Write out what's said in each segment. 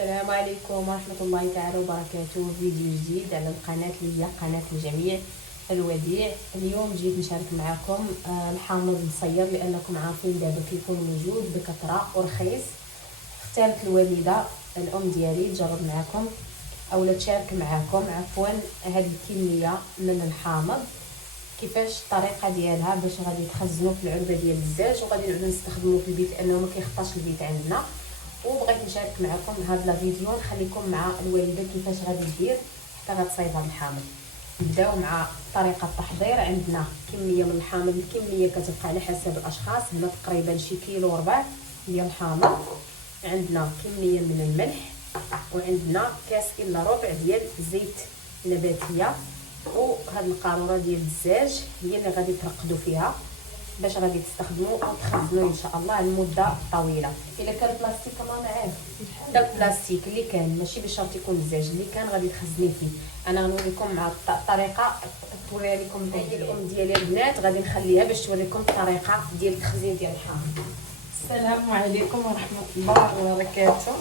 السلام عليكم ورحمة الله تعالى وبركاته. فيديو جديد على القناة اللي هي قناة الجميع الوديع. اليوم جيت نشارك معكم الحامض المصير، لأنكم عارفين دابا كيكون موجود بكثرة ورخيص. اختارت الوالدة الأم ديالي تجرب معكم أو تشارك معكم هذه الكمية من الحامض، كيفاش الطريقه ديالها باش غادي تخزنوا في العلبه ديال الزاج وغادي نعاودو نستخدموه في البيت لانه ما كيخطاش البيت عندنا. وبغيت نشارك معكم هذا الفيديو، نخليكم مع الوالده كيفاش غادي دير حتى غتصايب هذا الحامض. نبداو مع طريقه التحضير. عندنا كميه من الحامض، الكميه كتبقى على حسب الاشخاص، هنا تقريبا شي كيلو وربع ديال الحامض. عندنا كميه من الملح، وعندنا كاس الا ربع ديال الزيت نباتيه، وهاد القاروره ديال الدجاج هي اللي غادي ترقدوا فيها باش غادي تستخدموا وتخزنوا ان شاء الله لمده طويله. الا كان بلاستيك ما معاه، داك البلاستيك اللي كان ماشي بشرط يكون الدجاج، اللي كان غادي تخزنيه فيه. انا غنوريكم مع الطريقه توريها لكم الام ديالي البنات، غادي نخليها باش توريكم الطريقه ديال التخزين ديال الحامض. السلام عليكم ورحمة الله وبركاته.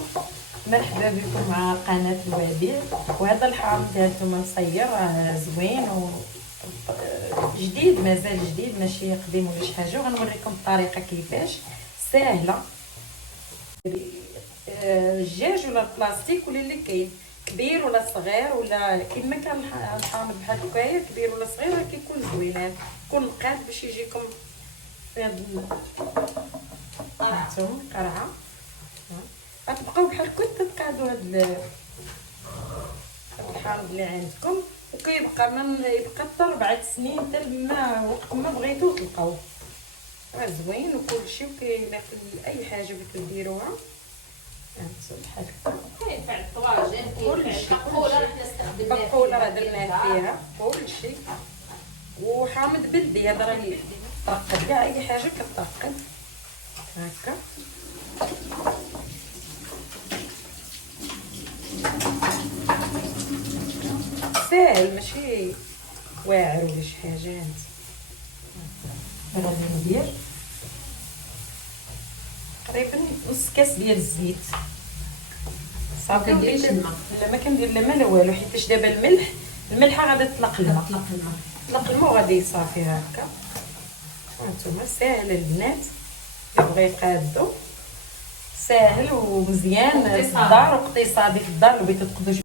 مرحبا بكم مع قناة الوديع. وهذا الحامض ديالكم مصير زوين جديد، مازال جديد ماشي قديم ولا شي حاجه. وغنوريكم الطريقه كيفاش ساهله. الدجاج ولا البلاستيك ولا اللي كاين كبير ولا صغير، ولا كيما كان الحامض بحال هكايا كبير ولا صغير كيكون زوين، كون لقات باش يجيكم في هاد هانتوما قرعه. غتبقاو بحال هكا تقادوا هاد الحامض اللي عندكم، وكيبقى يبقى حتى 4 سنين حتى ما وقت ما بغيتو تلقاوه. راه زوين وكلشي وكيليق لاي حاجه بغيتو ديروها. هانتوما بحال هكا كينفع الطواجن، كينفع البقوله راه درناه فيها كلشي. وحامض بلدي هذا راه يترقد كاع اي حاجه كترقد هكا. ساهل ماشي واعر ولا شي حاجه. غادي ندير تقريبا نص كاس ديال الزيت صافي. لا ما كندير لا ما لا والو، حيتاش دابا الملحه غادي تطلق الماء، تطلق الماء وغادي يصافي هكا. هانتوما ساهل البنات اللي بغا يقادو، ساهل ومزيان في الدار واقتصادي في الدار اللي بغيتو تقدروا